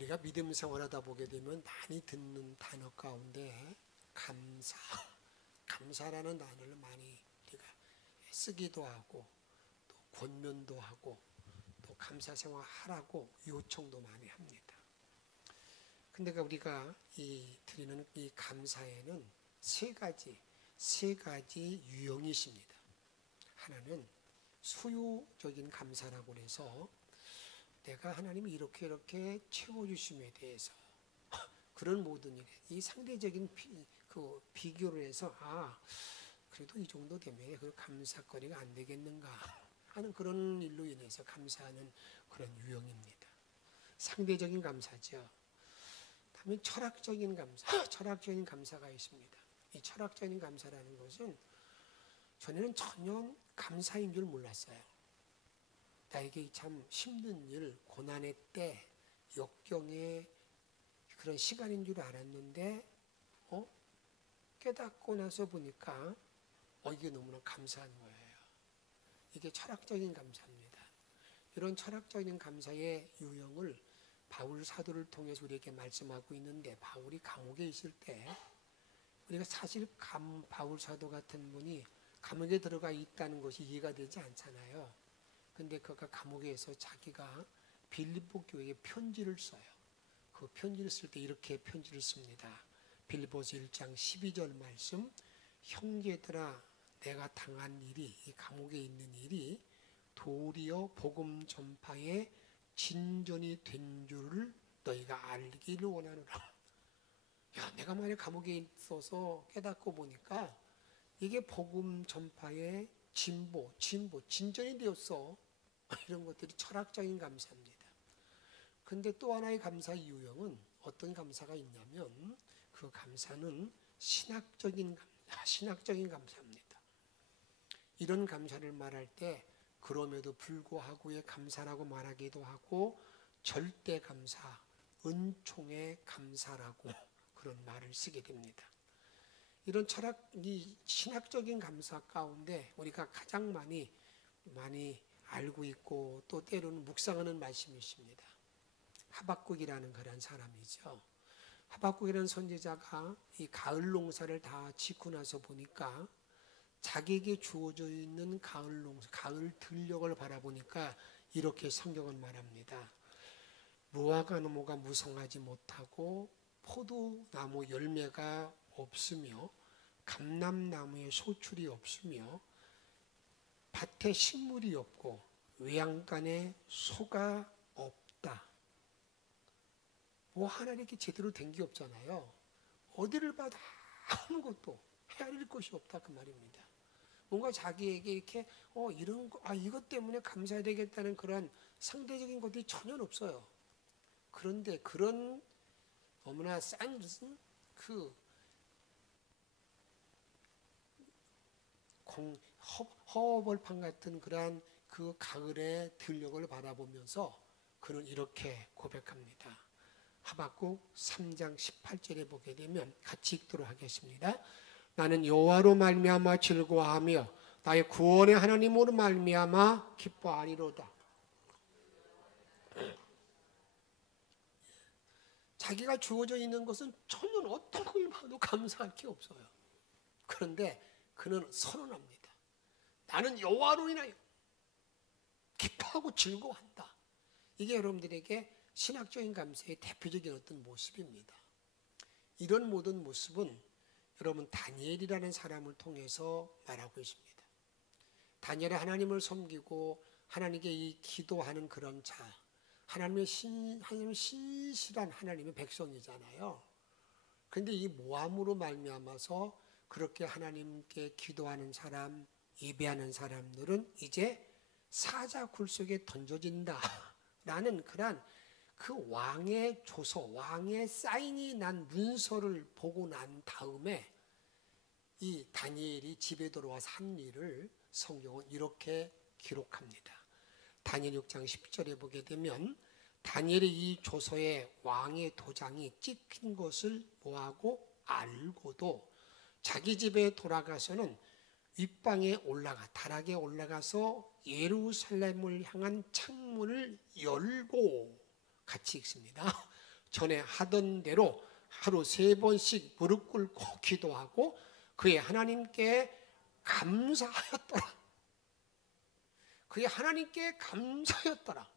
우리가 믿음 생활하다 보게 되면 많이 듣는 단어 가운데 감사, 감사라는 단어를 많이 우리가 쓰기도 하고 또 권면도 하고 또 감사 생활 하라고 요청도 많이 합니다. 근데 우리가 드리는 이 감사에는 세 가지 유형이 있습니다. 하나는 소유적인 감사라고 해서 내가 하나님이 이렇게 채워주심에 대해서 그런 모든 일에 이 상대적인 비교를 해서 그래도 이 정도 되면 그 감사거리가 안 되겠는가 하는 그런 일로 인해서 감사하는 그런 유형입니다. 상대적인 감사죠. 다음에 철학적인 감사, 철학적인 감사가 있습니다. 이 철학적인 감사라는 것은 전에는 전혀 감사인 줄 몰랐어요. 나에게 참 힘든 일, 고난의 때, 역경의 그런 시간인 줄 알았는데 깨닫고 나서 보니까 이게 너무나 감사한 거예요. 이게 철학적인 감사입니다. 이런 철학적인 감사의 유형을 바울 사도를 통해서 우리에게 말씀하고 있는데, 바울이 감옥에 있을 때 우리가 사실 바울 사도 같은 분이 감옥에 들어가 있다는 것이 이해가 되지 않잖아요. 근데 그가 감옥에서 자기가 빌립보 교회에 편지를 써요. 그 편지를 쓸 때 이렇게 편지를 씁니다. 빌립보서 1장 12절 말씀, 형제들아 내가 당한 일이, 이 감옥에 있는 일이 도리어 복음 전파에 진전이 된 줄을 너희가 알기를 원하노라. 야, 내가 만약 감옥에 있어서 깨닫고 보니까 이게 복음 전파의 진전이 되었어. 이런 것들이 철학적인 감사입니다. 근데 또 하나의 감사 유형은 어떤 감사가 있냐면 그 감사는 신학적인 감사입니다. 이런 감사를 말할 때 그럼에도 불구하고의 감사라고 말하기도 하고 절대 감사, 은총의 감사라고 그런 말을 쓰게 됩니다. 이런 이 신학적인 감사 가운데 우리가 가장 많이 알고 있고 또 때로는 묵상하는 말씀이 있습니다. 하박국이라는 그런 사람이죠. 하박국이라는 선지자가 이 가을 농사를 다 짓고 나서 보니까 자기에게 주어져 있는 가을 농사, 가을 들녘을 바라보니까 이렇게 성경은 말합니다. 무화과나무가 무성하지 못하고 포도나무 열매가 없으며 감람나무에 소출이 없으며 밭에 식물이 없고 외양간에 소가 없다. 하나 이렇게 제대로 된 게 없잖아요. 어디를 봐도 아무것도 헤아릴 것이 없다 그 말입니다. 뭔가 자기에게 이렇게 이것 때문에 감사해야 되겠다는 그런 상대적인 것들이 전혀 없어요. 그런데 그런 너무나 싼 허벌판 같은 그러한 그 가을의 들녘을 바라보면서 그는 이렇게 고백합니다. 하박국 3장 18절에 보게 되면 같이 읽도록 하겠습니다. 나는 여호와로 말미암아 즐거워하며 나의 구원의 하나님으로 말미암아 기뻐하리로다. 자기가 주어져 있는 것은 전혀 어떤 걸 봐도 감사할 게 없어요. 그런데 그는 선언합니다. 나는 여호와로 인하여 기뻐하고 즐거워한다. 이게 여러분들에게 신학적인 감사의 대표적인 어떤 모습입니다. 이런 모든 모습은 여러분 다니엘이라는 사람을 통해서 말하고 있습니다. 다니엘은 하나님을 섬기고 하나님께 이 기도하는 그런 자, 하나님의 신실한 하나님의 백성이잖아요. 그런데 이 모함으로 말미암아서 그렇게 하나님께 기도하는 사람, 예배하는 사람들은 이제 사자굴 속에 던져진다라는 그런 그 왕의 조서, 왕의 사인이 난 문서를 보고 난 다음에 이 다니엘이 집에 들어와서 한 일을 성경은 이렇게 기록합니다. 다니엘 6장 10절에 보게 되면 다니엘의 이 조서에 왕의 도장이 찍힌 것을 뭐하고 알고도 자기 집에 돌아가서는 윗방에 다락에 올라가서 예루살렘을 향한 창문을 열고 같이 읽습니다. 전에 하던 대로 하루 3번씩 무릎 꿇고 기도하고 그의 하나님께 감사하였더라. 그의 하나님께 감사하였더라.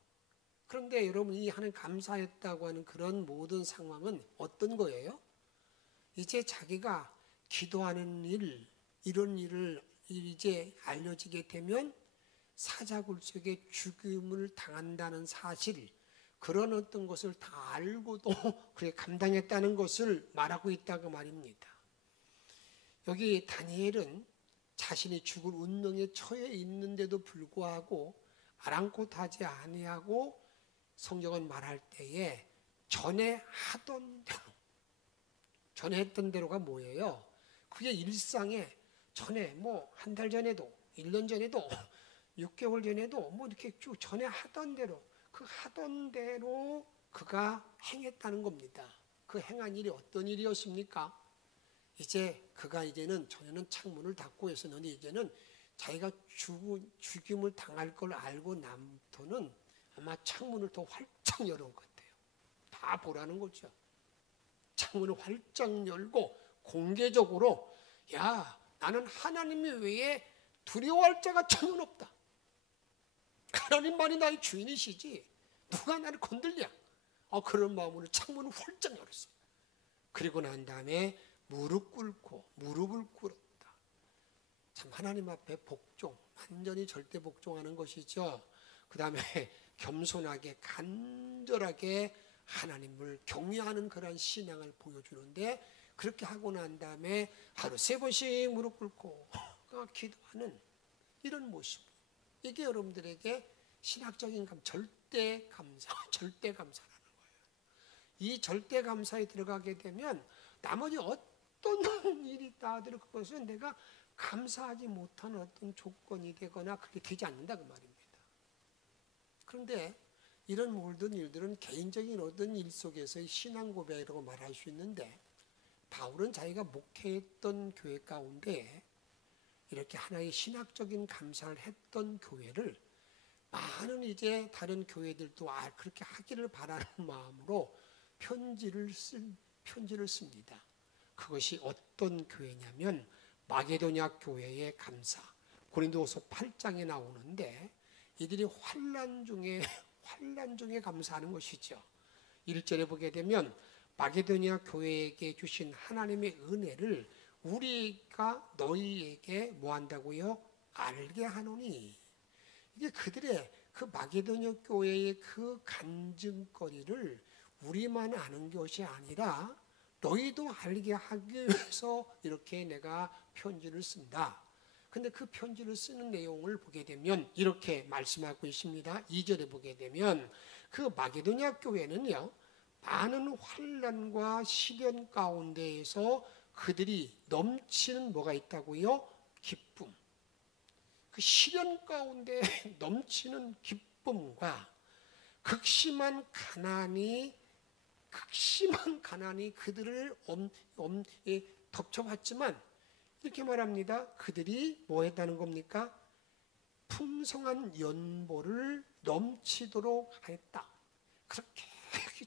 그런데 여러분, 이 하나님 감사했다고 하는 그런 모든 상황은 어떤 거예요? 이제 자기가 기도하는 일, 이런 일을 이제 알려지게 되면 사자굴속에 죽임을 당한다는 사실, 그런 어떤 것을 다 알고도 그래 감당했다는 것을 말하고 있다고 말입니다. 여기 다니엘은 자신이 죽을 운명에 처해 있는데도 불구하고 아랑곳하지 아니하고 성경은 말할 때에 전에 하던 대로, 전에 했던 대로가 뭐예요? 그게 일상에 전에 뭐 한 달 전에도 1년 전에도 6개월 전에도 뭐 이렇게 쭉 전에 하던 대로 그 하던 대로 그가 행했다는 겁니다. 그 행한 일이 어떤 일이었습니까? 이제 그가 이제는 전에는 창문을 닫고 있었는데 이제는 자기가 죽임을 당할 걸 알고 남부터는 아마 창문을 더 활짝 열은 것 같아요. 다 보라는 거죠. 창문을 활짝 열고 공개적으로 야, 나는 하나님이 외에 두려워할 자가 전혀 없다. 하나님만이 나의 주인이시지 누가 나를 건들랴. 그런 마음으로 창문을 활짝 열었어요. 그리고 난 다음에 무릎을 꿇었다. 참 하나님 앞에 복종, 완전히 절대 복종하는 것이죠. 그 다음에 겸손하게 간절하게 하나님을 경외하는 그런 신앙을 보여주는데, 그렇게 하고 난 다음에 하루 3번씩 무릎 꿇고 기도하는 이런 모습, 이게 여러분들에게 신학적인 절대 감사라는 거예요. 이 절대 감사에 들어가게 되면 나머지 어떤 일이 있다 하더라도 그것은 내가 감사하지 못한 어떤 조건이 되거나 그렇게 되지 않는다 그 말입니다. 그런데 이런 모든 일들은 개인적인 어떤 일 속에서의 신앙 고백이라고 말할 수 있는데, 바울은 자기가 목회했던 교회 가운데 이렇게 하나의 신학적인 감사를 했던 교회를 많은 이제 다른 교회들도 그렇게 하기를 바라는 마음으로 편지를 씁니다. 그것이 어떤 교회냐면 마게도냐 교회의 감사, 고린도후서 8장에 나오는데, 이들이 환난 중에 감사하는 것이죠. 1절에 보게 되면 마게도냐 교회에게 주신 하나님의 은혜를 우리가 너희에게 뭐 한다고요? 알게 하노니. 이게 그들의 그 마게도냐 교회의 그 간증거리를 우리만 아는 것이 아니라 너희도 알게 하기 위해서 이렇게 내가 편지를 쓴다. 근데 그 편지를 쓰는 내용을 보게 되면 이렇게 말씀하고 있습니다. 2절에 보게 되면 그 마게도냐 교회는요, 많은 환난과 시련 가운데에서 그들이 넘치는 뭐가 있다고요? 기쁨. 그 시련 가운데 넘치는 기쁨과 극심한 가난이 그들을 덮쳐왔지만 이렇게 말합니다. 그들이 뭐 했다는 겁니까? 풍성한 연보를 넘치도록 했다. 그렇게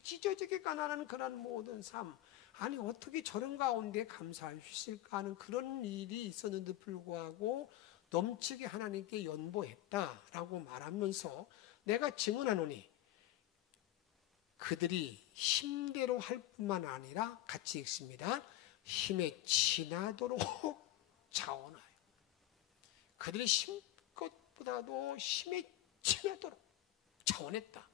찢어지게 가난한 그런 모든 삶, 아니 어떻게 저런 가운데 감사할 수 있을까 하는 그런 일이 있었는데 불구하고 넘치게 하나님께 연보했다라고 말하면서 내가 증언하노니 그들이 힘대로 할 뿐만 아니라 같이 읽습니다. 힘에 지나도록 자원하여. 그들이 힘 것보다도 힘에 지나도록 자원했다.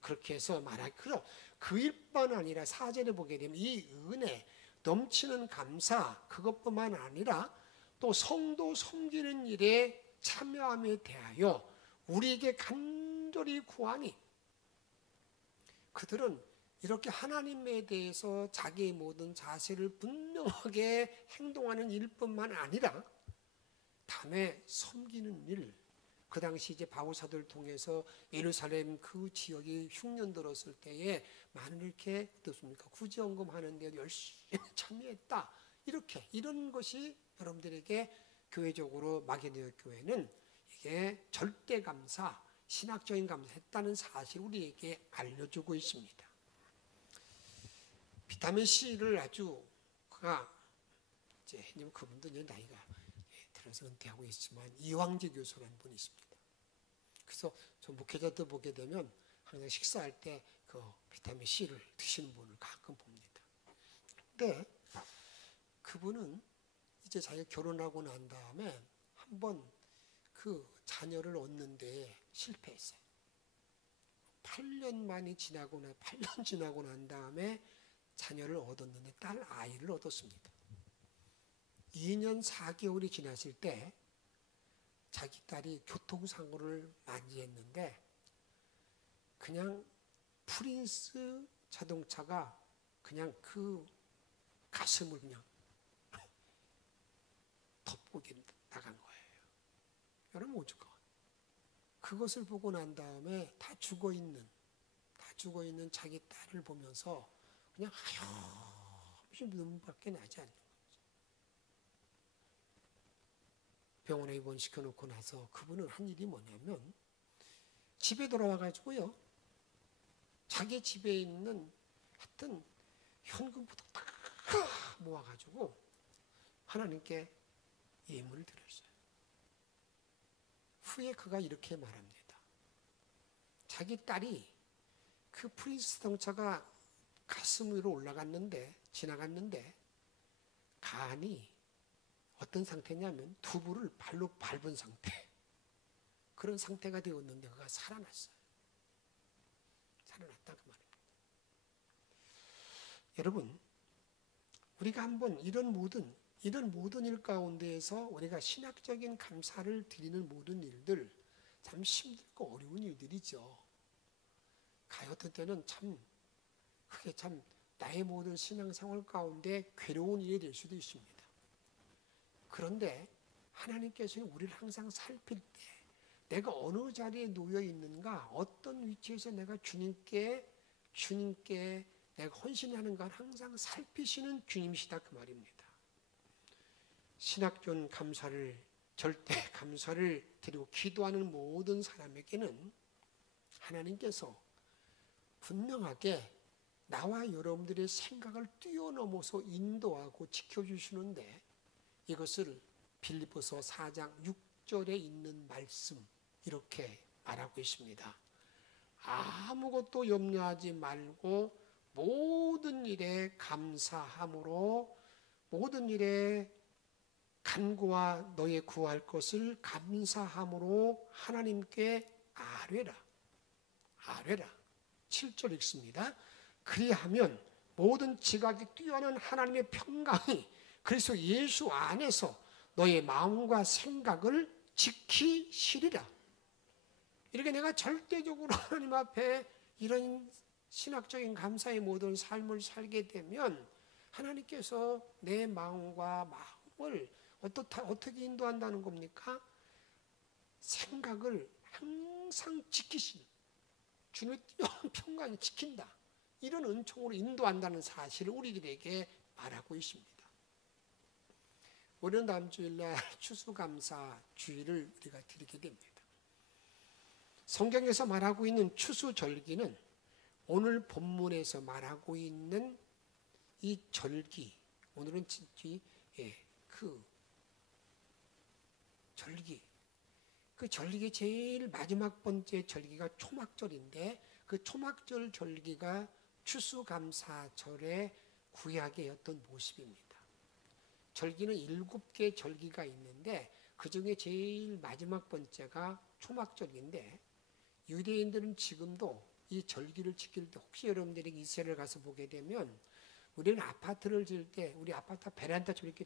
그렇게 해서 말하기로 그 일뿐 아니라 4절에 보게 되면 이 은혜, 넘치는 감사, 그것뿐만 아니라 또 성도 섬기는 일에 참여함에 대하여 우리에게 간절히 구하니, 그들은 이렇게 하나님에 대해서 자기의 모든 자세를 분명하게 행동하는 일뿐만 아니라 다음에 섬기는 일, 그 당시 이제 바울 사도를 통해서 예루살렘 그 지역이 흉년 들었을 때에 많은 이렇게 어떻습니까? 구제헌금 하는데 열심히 참여했다. 이런 것이 여러분들에게 교회적으로 마게도냐 교회는 이게 절대 감사, 신학적인 감사했다는 사실 우리에게 알려주고 있습니다. 비타민 C를 아주 그가 이제 그분도 이제 나이가 들어서 은퇴하고 있지만 이황재 교수라는 분이 있습니다. 그래서 저 목회자들 보게 되면 항상 식사할 때 그 비타민 C를 드시는 분을 가끔 봅니다. 근데 그분은 이제 자기가 결혼하고 난 다음에 한번 그 자녀를 얻는데 실패했어요. 8년 지나고 난 다음에 자녀를 얻었는데 딸 아이를 얻었습니다. 2년 4개월이 지났을 때 자기 딸이 교통사고를 맞이했는데 그냥 프린스 자동차가 그냥 그 가슴을 그냥 덮고 나간 거예요. 여러분 오죽하. 그것을 보고 난 다음에 다 죽어 있는 자기 딸을 보면서 그냥 하염없이 눈밖에 나지 않는 거죠. 병원에 입원시켜놓고 나서 그분은 한 일이 뭐냐면 집에 돌아와가지고요. 자기 집에 있는 하여튼 현금부터 다 모아가지고 하나님께 예물을 드렸어요. 후에 그가 이렇게 말합니다. 자기 딸이 그 프린스 자동차가 가슴 위로 지나갔는데 간이 어떤 상태냐면 두부를 발로 밟은 상태. 그런 상태가 되었는데 그가 살아났어요. 살아났다 그 말입니다. 여러분, 우리가 한번 이런 모든 일 가운데에서 우리가 신학적인 감사를 드리는 모든 일들 참 힘들고 어려운 일들이죠. 어떤 때는 그게 참 나의 모든 신앙생활 가운데 괴로운 일이 될 수도 있습니다. 그런데 하나님께서는 우리를 항상 살필 때 내가 어느 자리에 놓여 있는가, 어떤 위치에서 내가 주님께 내가 헌신하는가 항상 살피시는 주님이시다 그 말입니다. 신학적인 절대 감사를 드리고 기도하는 모든 사람에게는 하나님께서 분명하게 나와 여러분들의 생각을 뛰어넘어서 인도하고 지켜주시는데 이것을 빌립보서 4장 6절에 있는 말씀 이렇게 말하고 있습니다. 아무것도 염려하지 말고 모든 일에 감사함으로 모든 일에 간구와 너의 구할 것을 감사함으로 하나님께 아뢰라. 7절 읽습니다. 그리하면 모든 지각이 뛰어난 하나님의 평강이 그리스도 예수 안에서 너의 마음과 생각을 지키시리라. 이렇게 내가 절대적으로 하나님 앞에 이런 신학적인 감사의 모든 삶을 살게 되면 하나님께서 내 마음과 마음을 어떻게 인도한다는 겁니까? 생각을 항상 지키시는 주님의 뛰어난 평강이 지킨다. 이런 은총으로 인도한다는 사실을 우리들에게 말하고 있습니다. 우리는 다음 주일날 추수감사 주일을 우리가 드리게 됩니다. 성경에서 말하고 있는 추수절기는 오늘 본문에서 말하고 있는 이 절기, 오늘은 그 절기 제일 마지막 번째 절기가 초막절인데 그 초막절 절기가 추수감사절의 구약의 어떤 모습입니다. 절기는 7개 절기가 있는데 그 중에 제일 마지막 번째가 초막절인데 유대인들은 지금도 이 절기를 지킬 때 혹시 여러분들이 이스라엘 가서 보게 되면 우리는 아파트를 지을 때 우리 아파트 베란다처럼 이렇게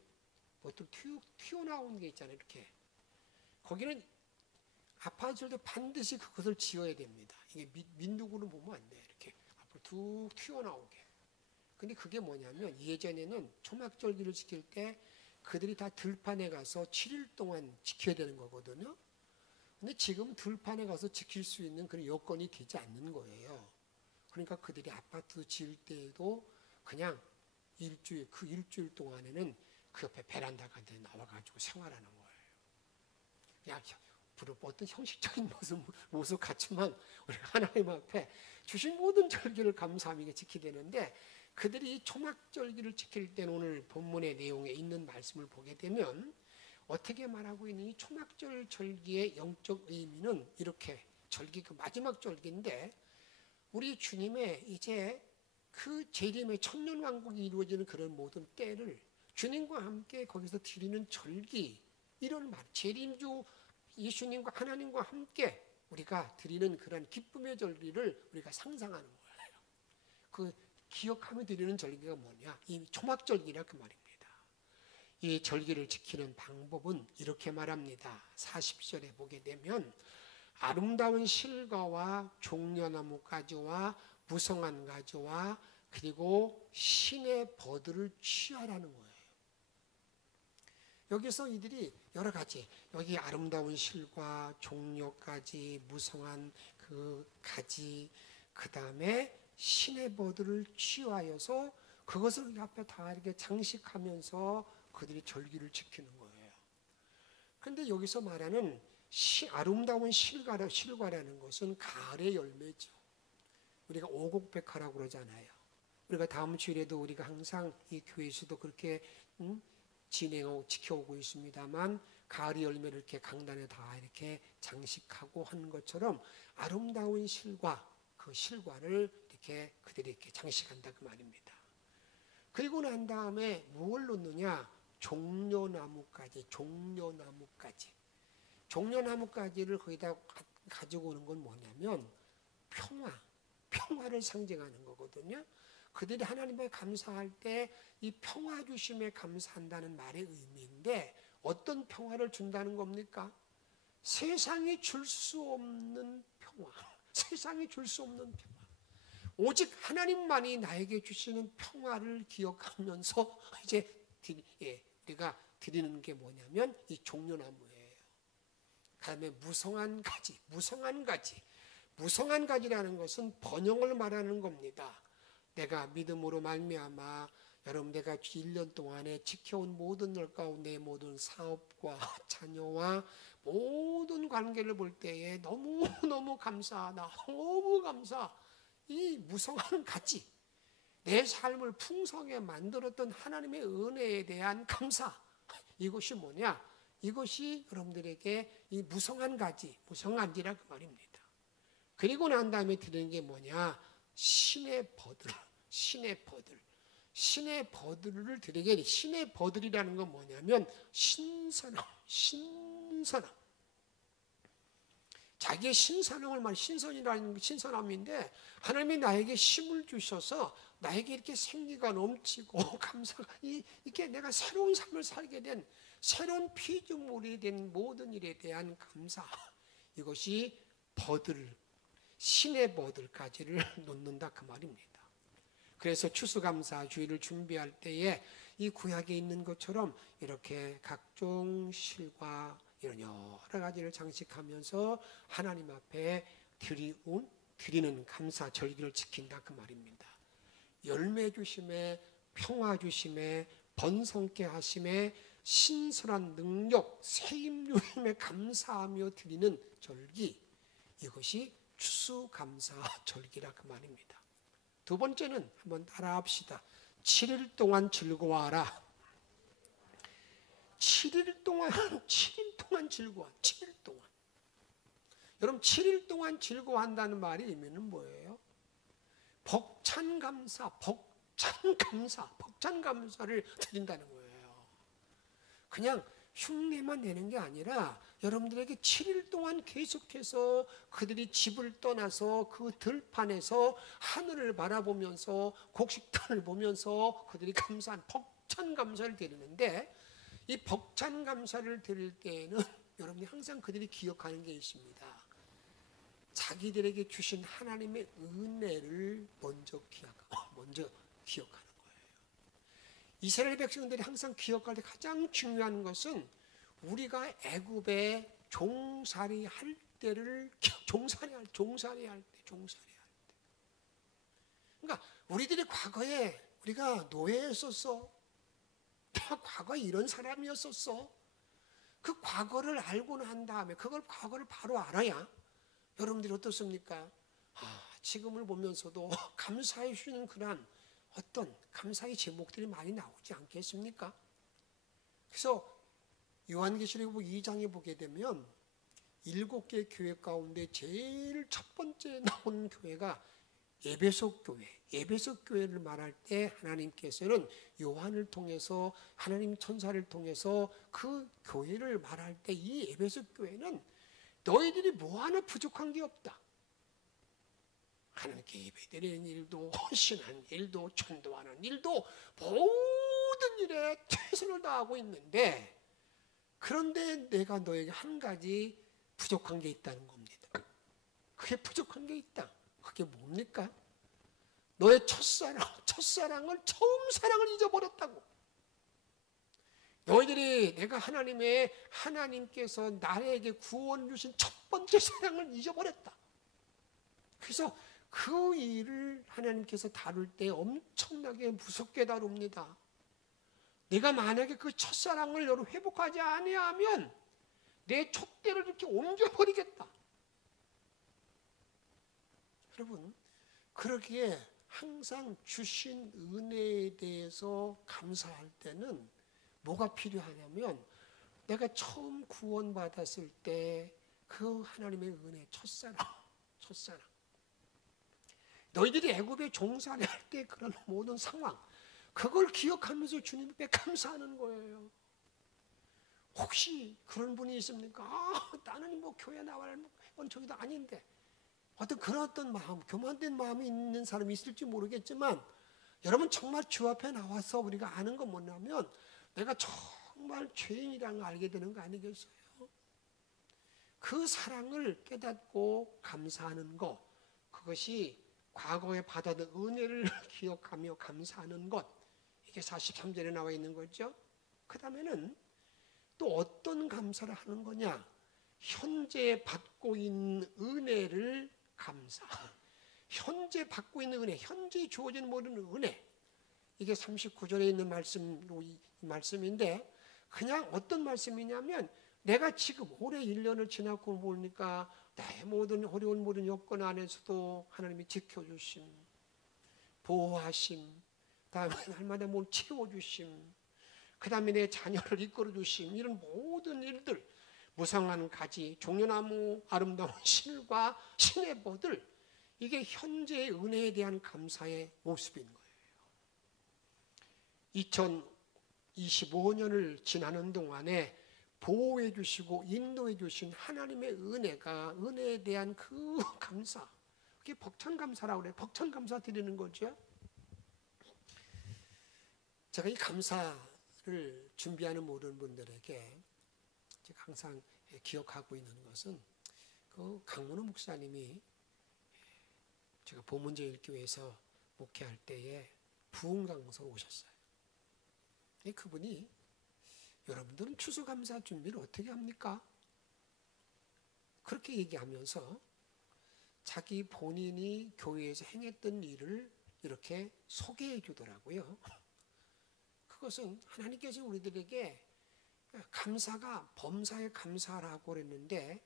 보통 튀어나오는 게 있잖아요. 이렇게 거기는 아파트 지을 때 반드시 그것을 지어야 됩니다. 이게 민둥으로 보면 안 돼요. 이렇게 앞으로 툭 튀어나오게. 근데 그게 뭐냐면 예전에는 초막절기를 지킬 때 그들이 다 들판에 가서 7일 동안 지켜야 되는 거거든요. 근데 지금 들판에 가서 지킬 수 있는 그런 여건이 되지 않는 거예요. 그러니까 그들이 아파트 지을 때에도 그냥 그 일주일 동안에는 그 옆에 베란다 같은 데 나와가지고 생활하는 거예요. 그냥 어떤 형식적인 모습 같지만 우리가 하나님 앞에 주신 모든 절기를 감사하며 지키게 되는데 그들이 초막절기를 지킬 때는 오늘 본문의 내용에 있는 말씀을 보게 되면 어떻게 말하고 있느니 초막절 절기의 영적 의미는 이렇게 절기 그 마지막 절기인데 우리 주님의 이제 그 재림의 천년왕국이 이루어지는 그런 모든 때를 주님과 함께 거기서 드리는 절기 이런 말 재림주 예수님과 하나님과 함께 우리가 드리는 그런 기쁨의 절기를 우리가 상상하는 거예요. 그 기억하며 드리는 절기가 뭐냐? 이 초막절기라 그 말입니다. 이 절기를 지키는 방법은 이렇게 말합니다. 40절에 보게 되면 아름다운 실과와 종려나무 가지와 무성한 가지와 그리고 신의 버들을 취하라는 거예요. 여기서 이들이 여러 가지 여기 아름다운 실과 종려가지 무성한 그 가지 그 다음에 신의 버들을 취하여서 그것을 앞에 다 이렇게 장식하면서 그들이 절기를 지키는 거예요. 그런데 여기서 말하는 아름다운 실과라는 것은 가을의 열매죠. 우리가 오곡백화라고 그러잖아요. 우리가 다음 주일에도 우리가 항상 이 교회에서도 그렇게 진행하고 지켜오고 있습니다만 가을의 열매를 이렇게 강단에 다 이렇게 장식하고 하는 것처럼 아름다운 실과 그 실과를 이렇게 그들이 이렇게 장식한다 그 말입니다. 그리고 난 다음에 무엇을 넣느냐? 종려나무까지. 종려나무까지를 거기다 가지고 오는 건 뭐냐면 평화를 상징하는 거거든요. 그들이 하나님께 감사할 때 이 평화 주심에 감사한다는 말의 의미인데 어떤 평화를 준다는 겁니까? 세상이 줄 수 없는 평화. 세상이 줄 수 없는 평화. 오직 하나님만이 나에게 주시는 평화를 기억하면서 이제 우리가 드리는 게 뭐냐면 이 종려나무예요. 그다음에 무성한 가지라는 것은 번영을 말하는 겁니다. 내가 믿음으로 말미암아 여러분 내가 1년 동안에 지켜온 모든 일 가운데 모든 사업과 자녀와 모든 관계를 볼 때에 너무너무 감사하다. 너무 감사. 이 무성한 가지 내 삶을 풍성하게 만들었던 하나님의 은혜에 대한 감사 이것이 뭐냐? 이것이 여러분들에게 이 무성한 가지라 그 말입니다. 그리고 난 다음에 드리는 게 뭐냐? 신의 버들을 드리게 돼. 신의 버들이라는 건 뭐냐면 신선함. 자기의 신선함을 말 신선이라는 신선함인데 하나님이 나에게 힘을 주셔서 나에게 이렇게 생기가 넘치고 감사가 이렇게 내가 새로운 삶을 살게 된 새로운 피조물이 된 모든 일에 대한 감사 이것이 신의 버들까지를 놓는다 그 말입니다. 그래서 추수감사 주일을 준비할 때에 이 구약에 있는 것처럼 이렇게 각종 실과 이런 여러 가지를 장식하면서 하나님 앞에 드리는 감사 절기를 지킨다 그 말입니다. 열매 주심에 평화 주심에 번성케 하심에 신선한 능력 세임요임에 감사하며 드리는 절기 이것이 추수감사 절기라 그 말입니다. 두 번째는 한번 따라합시다. 7일 동안 즐거워하라. 7일 동안 즐거워. 7일 동안. 여러분 7일 동안 즐거워한다는 말이 의미는 뭐예요? 벅찬 감사를 드린다는 거예요. 그냥 흉내만 내는 게 아니라 여러분들에게 7일 동안 계속해서 그들이 집을 떠나서 그 들판에서 하늘을 바라보면서 곡식단을 보면서 그들이 감사한 벅찬 감사를 드리는데 이 벅찬 감사를 드릴 때에는 여러분이 항상 그들이 기억하는 게 있습니다. 자기들에게 주신 하나님의 은혜를 먼저 기억하는 거예요. 이스라엘 백성들이 항상 기억할 때 가장 중요한 것은 우리가 애굽에 종살이 할 때를 종살이 할 때. 그러니까 우리들이 과거에 우리가 노예였었어. 과거에 이런 사람이었었어. 그 과거를 알고 난 다음에 그걸 과거를 바로 알아야 여러분들이 어떻습니까? 지금을 보면서도 감사해 주시는 그런 어떤 감사의 제목들이 많이 나오지 않겠습니까? 그래서 요한계시록 2장에 보게 되면 7개 교회 가운데 제일 첫 번째 나온 교회가 에베소 교회, 에베소 교회를 말할 때 하나님께서는 요한을 통해서 하나님 천사를 통해서 그 교회를 말할 때 이 에베소 교회는 너희들이 뭐 하나 부족한 게 없다. 하나님께 예배드리는 일도, 헌신하는 일도, 전도하는 일도 모든 일에 최선을 다하고 있는데, 그런데 내가 너에게 한 가지 부족한 게 있다는 겁니다. 그게 부족한 게 있다. 그게 뭡니까? 너의 첫사랑을, 처음 사랑을 잊어버렸다고. 너희들이 내가 하나님께서 나에게 구원 주신 첫 번째 사랑을 잊어버렸다. 그래서 그 일을 하나님께서 다룰 때 엄청나게 무섭게 다룹니다. 내가 만약에 그 첫사랑을 너를 회복하지 아니하면 내 촛대를 이렇게 옮겨버리겠다. 여러분, 그러기에 항상 주신 은혜에 대해서 감사할 때는 뭐가 필요하냐면, 내가 처음 구원받았을 때 그 하나님의 은혜, 첫사랑. 너희들이 애굽에 종살이 할 때 그런 모든 상황, 그걸 기억하면서 주님 앞에 감사하는 거예요. 혹시 그런 분이 있습니까? 나는 뭐 교회 나와야 저기도 아닌데. 어떤 마음, 교만된 마음이 있는 사람이 있을지 모르겠지만, 여러분 정말 주 앞에 나와서 우리가 아는 건 뭐냐면, 내가 정말 죄인이라는 걸 알게 되는 거 아니겠어요? 그 사랑을 깨닫고 감사하는 것, 그것이 과거에 받아든 은혜를 기억하며 감사하는 것, 이게 43절에 나와 있는 거죠. 그 다음에는 또 어떤 감사를 하는 거냐? 현재 받고 있는 은혜를 감사. 현재 받고 있는 은혜, 현재 주어진 모든 은혜. 이게 39절에 있는 말씀인데, 그냥 어떤 말씀이냐면, 내가 지금 올해 1년을 지나고 보니까 나의 모든 어려운 모든 여건 안에서도 하나님이 지켜주심, 보호하심, 다음에 날마다 뭘 채워주심, 그 다음에 내 자녀를 이끌어주심, 이런 모든 일들, 무성한 가지, 종려나무, 아름다운 실과 신의 보들, 이게 현재의 은혜에 대한 감사의 모습인 거예요. 2025년을 지나는 동안에 보호해 주시고 인도해 주신 하나님의 은혜에 대한 그 감사, 그게 벅찬감사라고 그래요. 벅찬감사 드리는 거죠. 제가 이 감사를 준비하는 모든 분들에게 제가 항상 기억하고 있는 것은, 그 강문호 목사님이 제가 보문제일교회에서 목회할 때에 부흥 강서로 오셨어요. 그분이, 여러분들은 추수감사 준비를 어떻게 합니까? 그렇게 얘기하면서 자기 본인이 교회에서 행했던 일을 이렇게 소개해 주더라고요. 그것은 하나님께서 우리들에게 감사가 범사에 감사라고 그랬는데,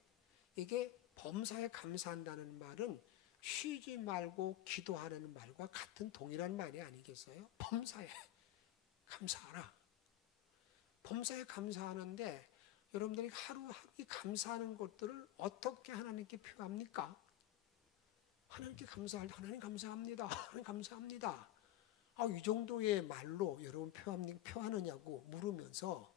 이게 범사에 감사한다는 말은 쉬지 말고 기도하는 말과 같은 동일한 말이 아니겠어요? 범사에 감사하라. 범사에 감사하는데, 여러분들이 하루하루 감사하는 것들을 어떻게 하나님께 표합니까? 하나님께 감사할 때, 하나님 감사합니다. 하나님 감사합니다. 이 정도의 말로 여러분 표하느냐고 물으면서,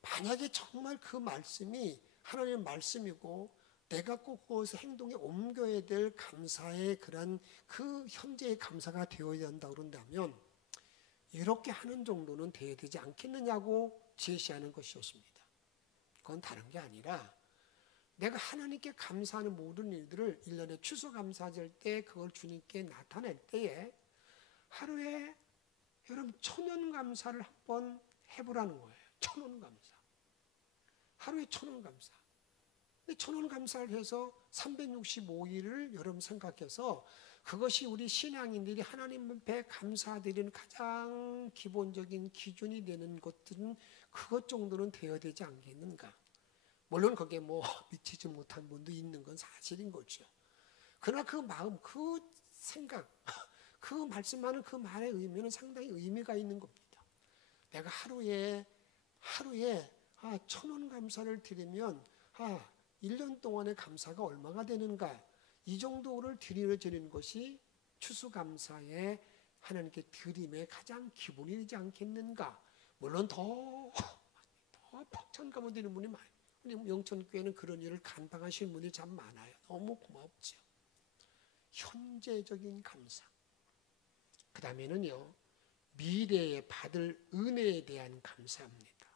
만약에 정말 그 말씀이 하나님의 말씀이고 내가 꼭 그것을 행동에 옮겨야 될 감사의 그런 그 현재의 감사가 되어야 한다고 그런다면, 이렇게 하는 정도는 돼야 되지 않겠느냐고 제시하는 것이었습니다. 그건 다른 게 아니라, 내가 하나님께 감사하는 모든 일들을 1년에 추수감사절 때 그걸 주님께 나타낼 때에 하루에 여러분 천원감사를 한번 해보라는 거예요. 천원감사. 하루에 천원감사. 천원감사를 해서 365일을 여러분 생각해서, 그것이 우리 신앙인들이 하나님 앞에 감사드리는 가장 기본적인 기준이 되는 것들은 그것 정도는 되어야 되지 않겠는가. 물론 거기에 미치지 못한 분도 있는 건 사실인 거죠. 그러나 그 마음, 그 생각, 그 말씀하는 그 말의 의미는 상당히 의미가 있는 겁니다. 내가 하루에 1,000원 감사를 드리면 1년 동안의 감사가 얼마가 되는가, 이 정도를 드려지는 것이 추수감사의 하나님께 드림의 가장 기본이 되지 않겠는가. 물론 더 벅찬 감을 드리는 분이 많아요. 우리 영천교회는 그런 일을 감당하시는 분이 참 많아요. 너무 고맙죠. 현재적인 감사. 그 다음에는요, 미래에 받을 은혜에 대한 감사합니다.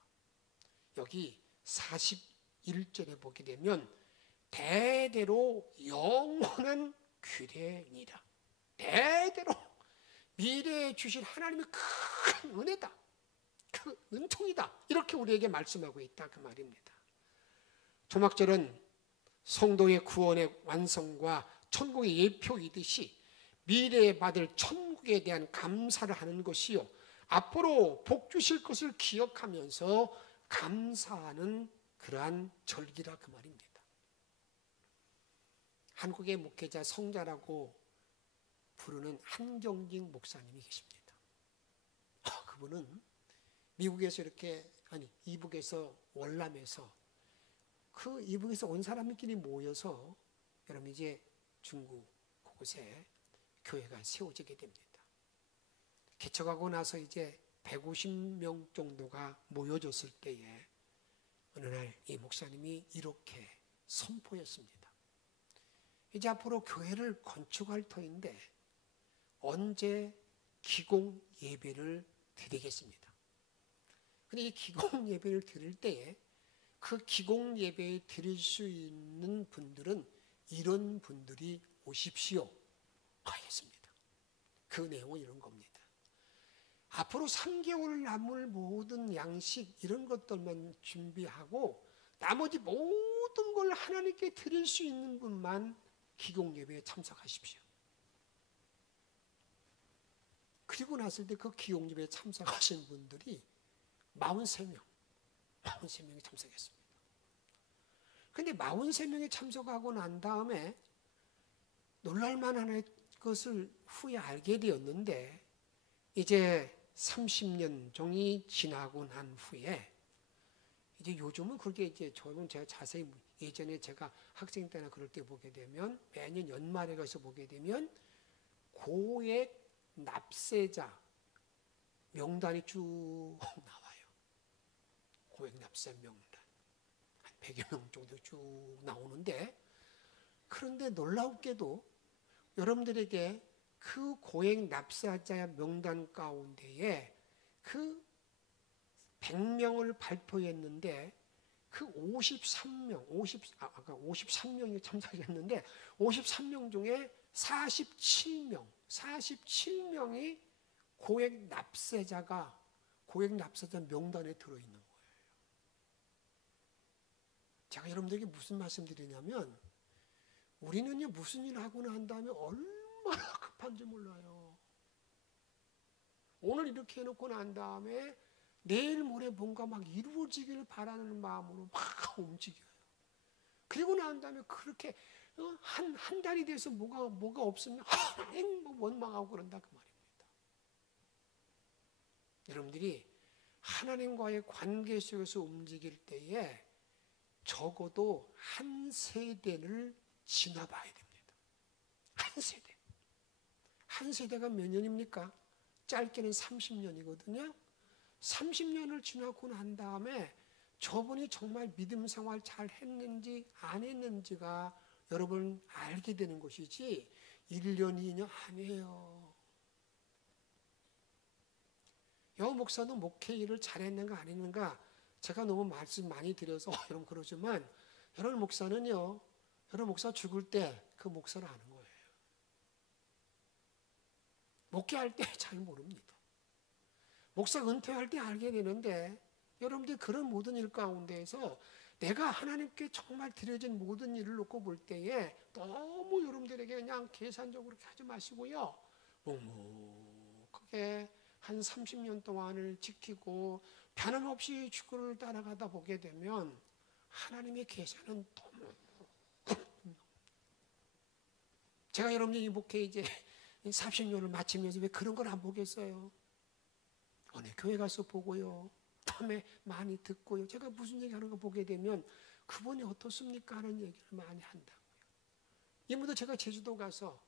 여기 41절에 보게 되면 대대로 영원한 규례니라. 대대로 미래에 주실 하나님의 큰 은혜다. 그 은총이다. 이렇게 우리에게 말씀하고 있다. 그 말입니다. 조막절은 성도의 구원의 완성과 천국의 예표이듯이 미래에 받을 천국에 대한 감사를 하는 것이요, 앞으로 복 주실 것을 기억하면서 감사하는 그러한 절기라 그 말입니다. 한국의 목회자 성자라고 부르는 한경직 목사님이 계십니다. 그분은 미국에서 이북에서 월남에서 그 이북에서 온 사람들끼리 모여서 여러분 이제 중국 그곳에 교회가 세워지게 됩니다. 개척하고 나서 이제 150명 정도가 모여졌을 때에 어느 날 이 목사님이 이렇게 선포했습니다. 이제 앞으로 교회를 건축할 터인데 언제 기공 예배를 드리겠습니다. 근데 이 기공 예배를 드릴 때에 그 기공 예배에 드릴 수 있는 분들은 이런 분들이 오십시오 하였습니다. 그 내용은 이런 겁니다. 앞으로 3개월 남을 모든 양식 이런 것들만 준비하고 나머지 모든 걸 하나님께 드릴 수 있는 분만 기공 예배에 참석하십시오. 그리고 났을 때 그 기공 예배에 참석하신 분들이 43명이 참석했습니다. 근데 43명이 참석하고 난 다음에 놀랄만한 것을 후에 알게 되었는데, 이제 30년 종이 지나고 난 후에 이제 요즘은 그렇게 이제 저는 제가 자세히 예전에 제가 학생 때나 그럴 때 보게 되면 매년 연말에 가서 보게 되면 고액 납세자 명단이 쭉 나와요. 고액 납세 명단 한 100여 명 정도 쭉 나오는데, 그런데 놀랍게도 여러분들에게 그 고액 납세자 명단 가운데에 그 100명을 발표했는데 그 53명이 참석했는데 53명 중에 47명이 고액 납세자 명단에 들어있는 거예요. 제가 여러분들에게 무슨 말씀드리냐면, 우리는요 무슨 일을 하고 난 다음에 얼마나 급한지 몰라요. 오늘 이렇게 해놓고 난 다음에 내일 모레 뭔가 막 이루어지기를 바라는 마음으로 막 움직여요. 그리고 난 다음에 그렇게 한 달이 돼서 뭐가 없으면 원망하고 그런다 그 말입니다. 여러분들이 하나님과의 관계 속에서 움직일 때에 적어도 한 세대를 지나봐야 됩니다. 한 세대. 한 세대가 몇 년입니까? 짧게는 30년이거든요. 30년을 지나고 난 다음에 저분이 정말 믿음 생활 잘 했는지 안 했는지가 여러분 알게 되는 것이지 1년, 2년 아니에요. 여 목사는 목회 일을 잘했는가 안 했는가 제가 너무 말씀 많이 드려서 여러분 그러지만, 여러분 목사는요, 여러분 목사 죽을 때 그 목사를 아는 거예요. 목회할 때 잘 모릅니다. 목사 은퇴할 때 알게 되는데, 여러분들 그런 모든 일 가운데에서 내가 하나님께 정말 드려진 모든 일을 놓고 볼 때에 너무 여러분들에게 그냥 계산적으로 하지 마시고요, 묵묵하게 한 30년 동안을 지키고 변함없이 주를 따라가다 보게 되면 하나님의 계산은 너무, 제가 여러분들 이 목회 이제 40년을 마치면서 왜 그런 걸 안 보겠어요? 어느 교회 가서 보고요. 다음에 많이 듣고요. 제가 무슨 얘기하는 거 보게 되면 그분이 어떻습니까? 하는 얘기를 많이 한다고요. 이번에도 제가 제주도 가서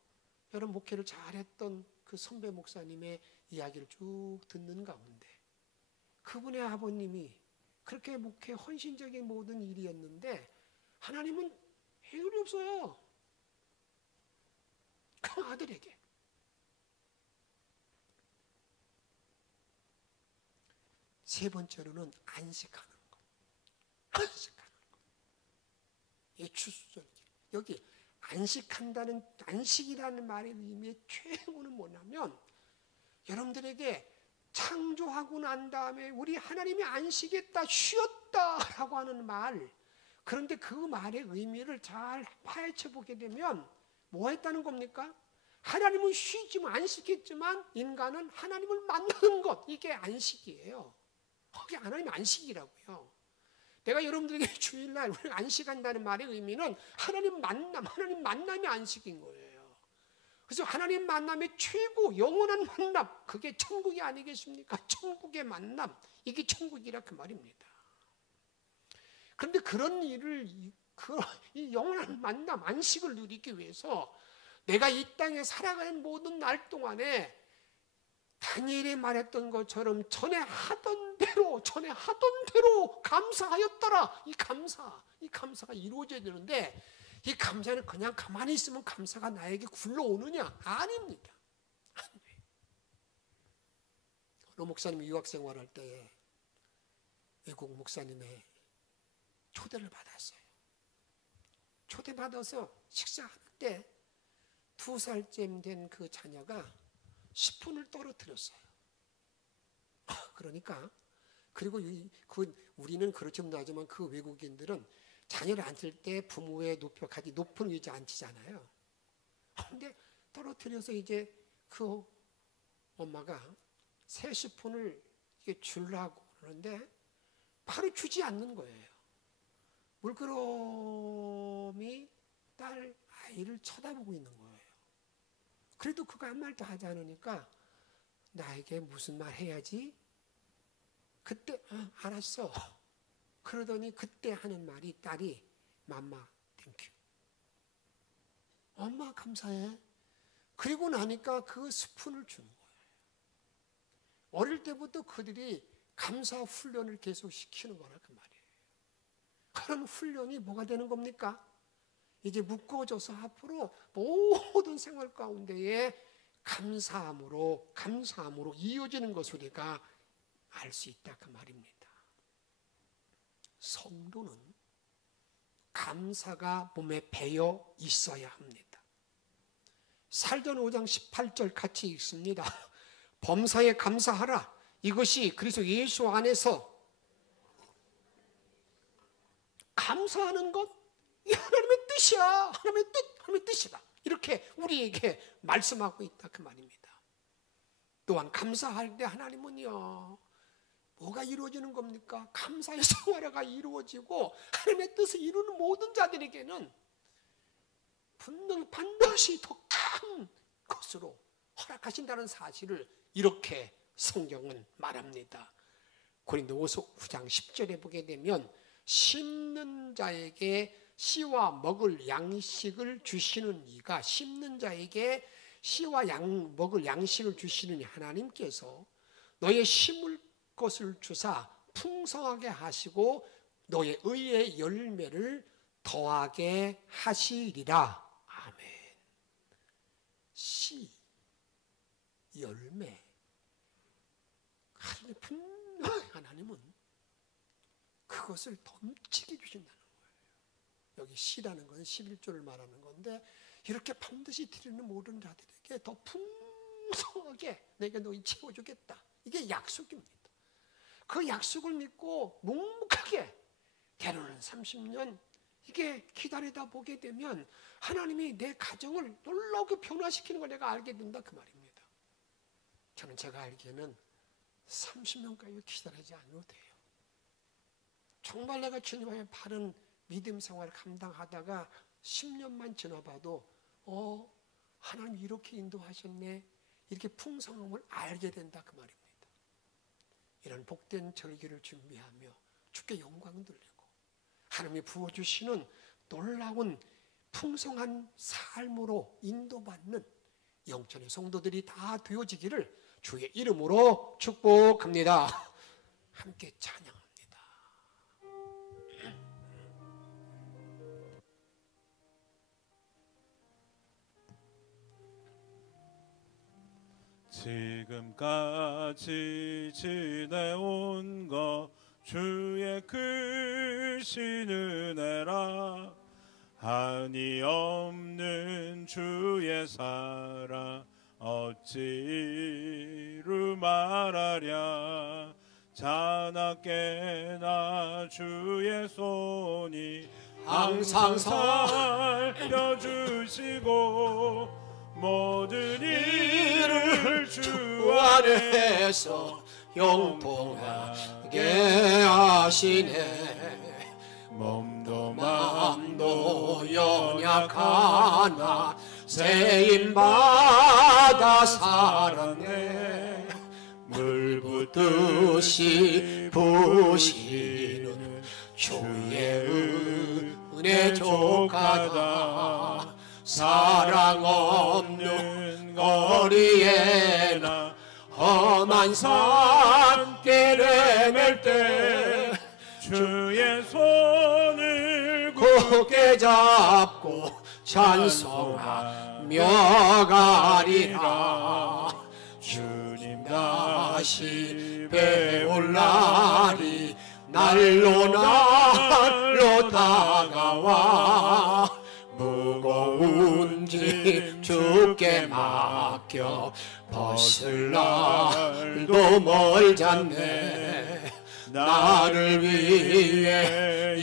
여러 목회를 잘했던 그 선배 목사님의 이야기를 쭉 듣는 가운데 그분의 아버님이 그렇게 목회 헌신적인 모든 일이었는데 하나님은 해결이 없어요. 그 아들에게. 세 번째로는 안식하는 것. 안식하는 것. 이게 추수절. 여기 안식한다는, 안식이라는 말의 의미의 최고는 뭐냐면 여러분들에게 창조하고 난 다음에 우리 하나님이 안식했다, 쉬었다라고 하는 말, 그런데 그 말의 의미를 잘 파헤쳐 보게 되면 뭐 했다는 겁니까? 하나님은 쉬지만 안식했지만 인간은 하나님을 만나는 것, 이게 안식이에요. 그게 하나님의 안식이라고요. 내가 여러분들에게 주일날 우리가 안식한다는 말의 의미는 하나님 만남이 안식인 거예요. 그래서 하나님 만남의 최고 영원한 만남, 그게 천국이 아니겠습니까? 천국의 만남, 이게 천국이라 그 말입니다. 그런데 그런 일을, 이 영원한 만남, 안식을 누리기 위해서 내가 이 땅에 살아가는 모든 날 동안에 다니엘이 말했던 것처럼 전에 하던 대로 감사하였더라. 이 감사가 이루어져야 되는데 이 감사는 그냥 가만히 있으면 감사가 나에게 굴러오느냐? 아닙니다. 어느 목사님이 유학 생활할 때 외국 목사님의 초대를 받았어요. 초대받아서 식사하는데 2살쯤 된 그 자녀가 스푼을 떨어뜨렸어요. 그러니까 그리고 우리는 그렇지 못하지만 그 외국인들은 자녀를 앉힐 때 부모의 높은 의자 앉히잖아요. 그런데 떨어뜨려서 이제 그 엄마가 새 스푼을 주려고 그러는데 바로 주지 않는 거예요. 물끄러미 딸 아이를 쳐다보고 있는 거예요. 그래도 그가 한 말도 하지 않으니까 나에게 무슨 말 해야지? 그때 알았어. 그러더니 그때 하는 말이 딸이 맘마 땡큐. 엄마 감사해. 그리고 나니까 그 스푼을 주는 거예요. 어릴 때부터 그들이 감사 훈련을 계속 시키는 거라 그 말이에요. 그런 훈련이 뭐가 되는 겁니까? 이제 묶어져서 앞으로 모든 생활 가운데에 감사함으로 이어지는 것을 우리가 알 수 있다 그 말입니다. 성도는 감사가 몸에 배어 있어야 합니다. 살전 5장 18절 같이 읽습니다. 범사에 감사하라. 이것이 그리스도 예수 안에서 감사하는 것, 이 하나님의 뜻이야. 하나님의 뜻이다. 이렇게 우리에게 말씀하고 있다 그 말입니다. 또한 감사할 때 하나님은요, 뭐가 이루어지는 겁니까? 감사의 생활화가 이루어지고 하나님의 뜻을 이루는 모든 자들에게는 반드시 더 큰 것으로 허락하신다는 사실을 이렇게 성경은 말합니다. 고린도후서 9장 10절에 보게 되면 심는 자에게 씨와 먹을 양식을 주시는 이가, 심는 자에게 씨와 먹을 양식을 주시는 하나님께서 너의 심을 것을 주사 풍성하게 하시고 너의 의의 열매를 더하게 하시리라. 아멘. 씨, 열매. 분명히 하나님은 그것을 넘치게 주신다는 거예요. 여기 씨라는 것은 11조를 말하는 건데 이렇게 반드시 드리는 모든 자들에게 더 풍성하게 내가 너희 채워주겠다. 이게 약속입니다. 그 약속을 믿고 묵묵하게 때로는 30년 이게 기다리다 보게 되면 하나님이 내 가정을 놀라게 변화시키는 걸 내가 알게 된다 그 말입니다. 저는 제가 알기에는 30년까지 기다리지 않아도 돼요. 정말 내가 주님의 바른 믿음 생활을 감당하다가 10년만 지나봐도 하나님 이렇게 인도하셨네, 이렇게 풍성함을 알게 된다 그 말입니다. 이런 복된 절기를 준비하며 주께 영광 돌리고 하나님이 부어주시는 놀라운 풍성한 삶으로 인도받는 영천의 성도들이 다 되어지기를 주의 이름으로 축복합니다. 함께 찬양합니다. 지금까지 지내온 것 주의 크신 은혜라. 한이 없는 주의 사랑 어찌로 말하랴. 자나깨나 주의 손이 항상 살펴주시고 모든 일을 주 안에서 형통하게 하시네. 몸도 마음도 연약하나 세임받아 살았네. 물 붓듯이 부시는 주의 은혜 족하다. 사랑 없는 거리에나 험한 산길 헤맬 때 주의 손을 굳게 잡고 찬송하며 가리라. 주님 다시 배올 날이 날로 다가와. 무거운 짐 주께 맡겨 벗을 날도 멀잖네. 나를 위해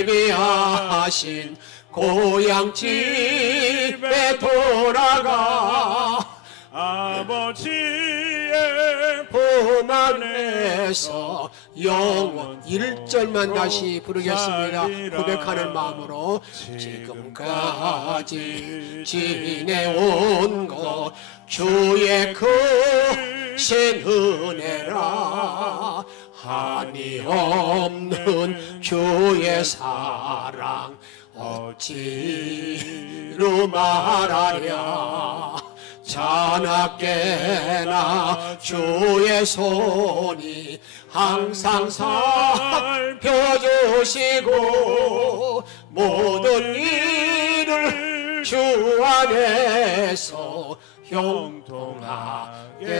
예비하신 고향 집에 돌아가. 아버지의 품 안에서 영원 1절만 다시 부르겠습니다. 고백하는 마음으로 지금까지 지내온 것 주의 크신 은혜라. 한이 없는 주의 사랑 어찌로 말하랴. 자나깨나 주의 손이 항상 살펴주시고 모든 일을 주 안에서 형통하게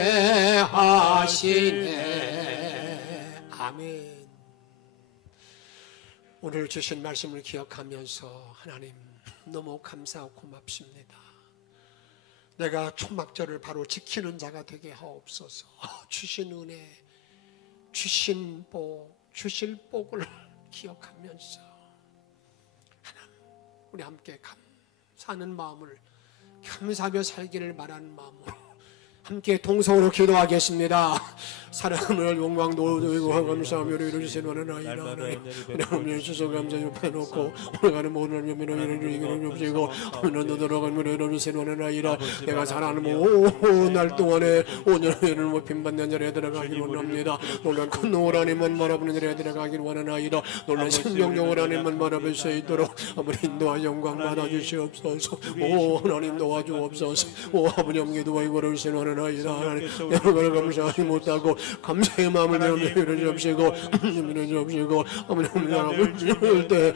하시네. 아멘. 오늘 주신 말씀을 기억하면서 하나님 너무 감사하고 고맙습니다. 내가 초막절을 바로 지키는 자가 되게 하옵소서. 주신 은혜, 주신 복, 주실 복을 기억하면서 하나님 우리 함께 감사하는 마음을, 감사하며 살기를 바라는 마음으로 함께 동성으로 기도하겠습니다. 사랑을 영광도 감사하며 이루시는 하나님 하나님 주소 감사 옆에 놓고 오늘가는 모든 면면을 이루시고 오늘도 들어간 면을 이루시는 하나이라. 내가 사랑하는 모든 날 동안에 오늘을 못 빈받는 자리에 들어가기를 원합니다. 놀란 큰 노을 하나님만 바라보는 자리에 들어가기를 원하나이다. 놀란 신경영을 하나님만 바라볼 수 있도록 아버지 인도와 영광 받아주시옵소서. 오 하나님 도와주옵소서. 오 아버지 기도와 이거를 신원하나이다. 내가 감사하지 못하고 감사의 마음을 내어주시고 이루주옵시고 아버지 감사함을 때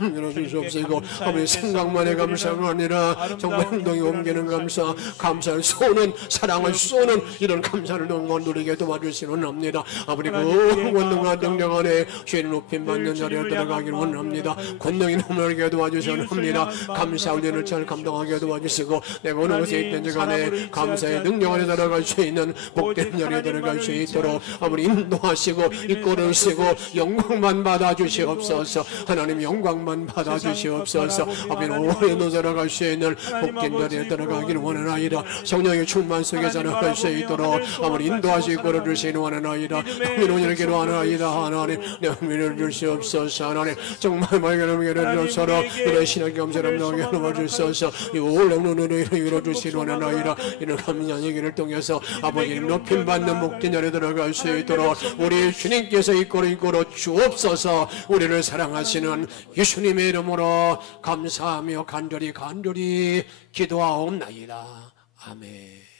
이루주옵시고 아버지 생각만 해 감사가 아니라 정말 행동이 옮기는 감사, 감사를 쏘는 사랑을 쏘는 이런 감사를 영원 누리게 도와주시는 합니다. 아버지 그 권능과 능력 안에 죄를 높임 받는 자리에 들어가기를 원합니다. 권능이 넘어가게 도와주시는 합니다. 감사 훈련을 잘 감당하게 도와주시고 내가 어느 곳에 있든지 안에 감사의 능력 안에 들어갈 수 있는 복된 자리에 들어갈 수 있도록 아버지 인도하시고 이끌으시고 영광만 받아주시옵소서. 하나님 영광만 받아주시옵소서. 아버지 오래도 들어갈 수 있는 복된 자리에 들어가기를 원하나이다. 성령의 충만 속에 들어갈 수 있도록 아버지 인도하시고 이끌어주시는 원하나이다. 믿음을 기도하나이다. 하나님 내 은혜를 주시옵소서. 하나님 정말 말씀을 주셔서 이런 신앙 겸손함 나오게 도와주소서. 이 올라오는 은혜를 이루어주시는 원하나이다. 이런 감사한 얘기를 통해서 아버지 높임 받는 복된 자리에 들어갈 수 있도록 우리 주님께서 이끌어 주옵소서. 우리를 사랑하시는 예수님의 이름으로 감사하며 간절히 기도하옵나이다. 아멘.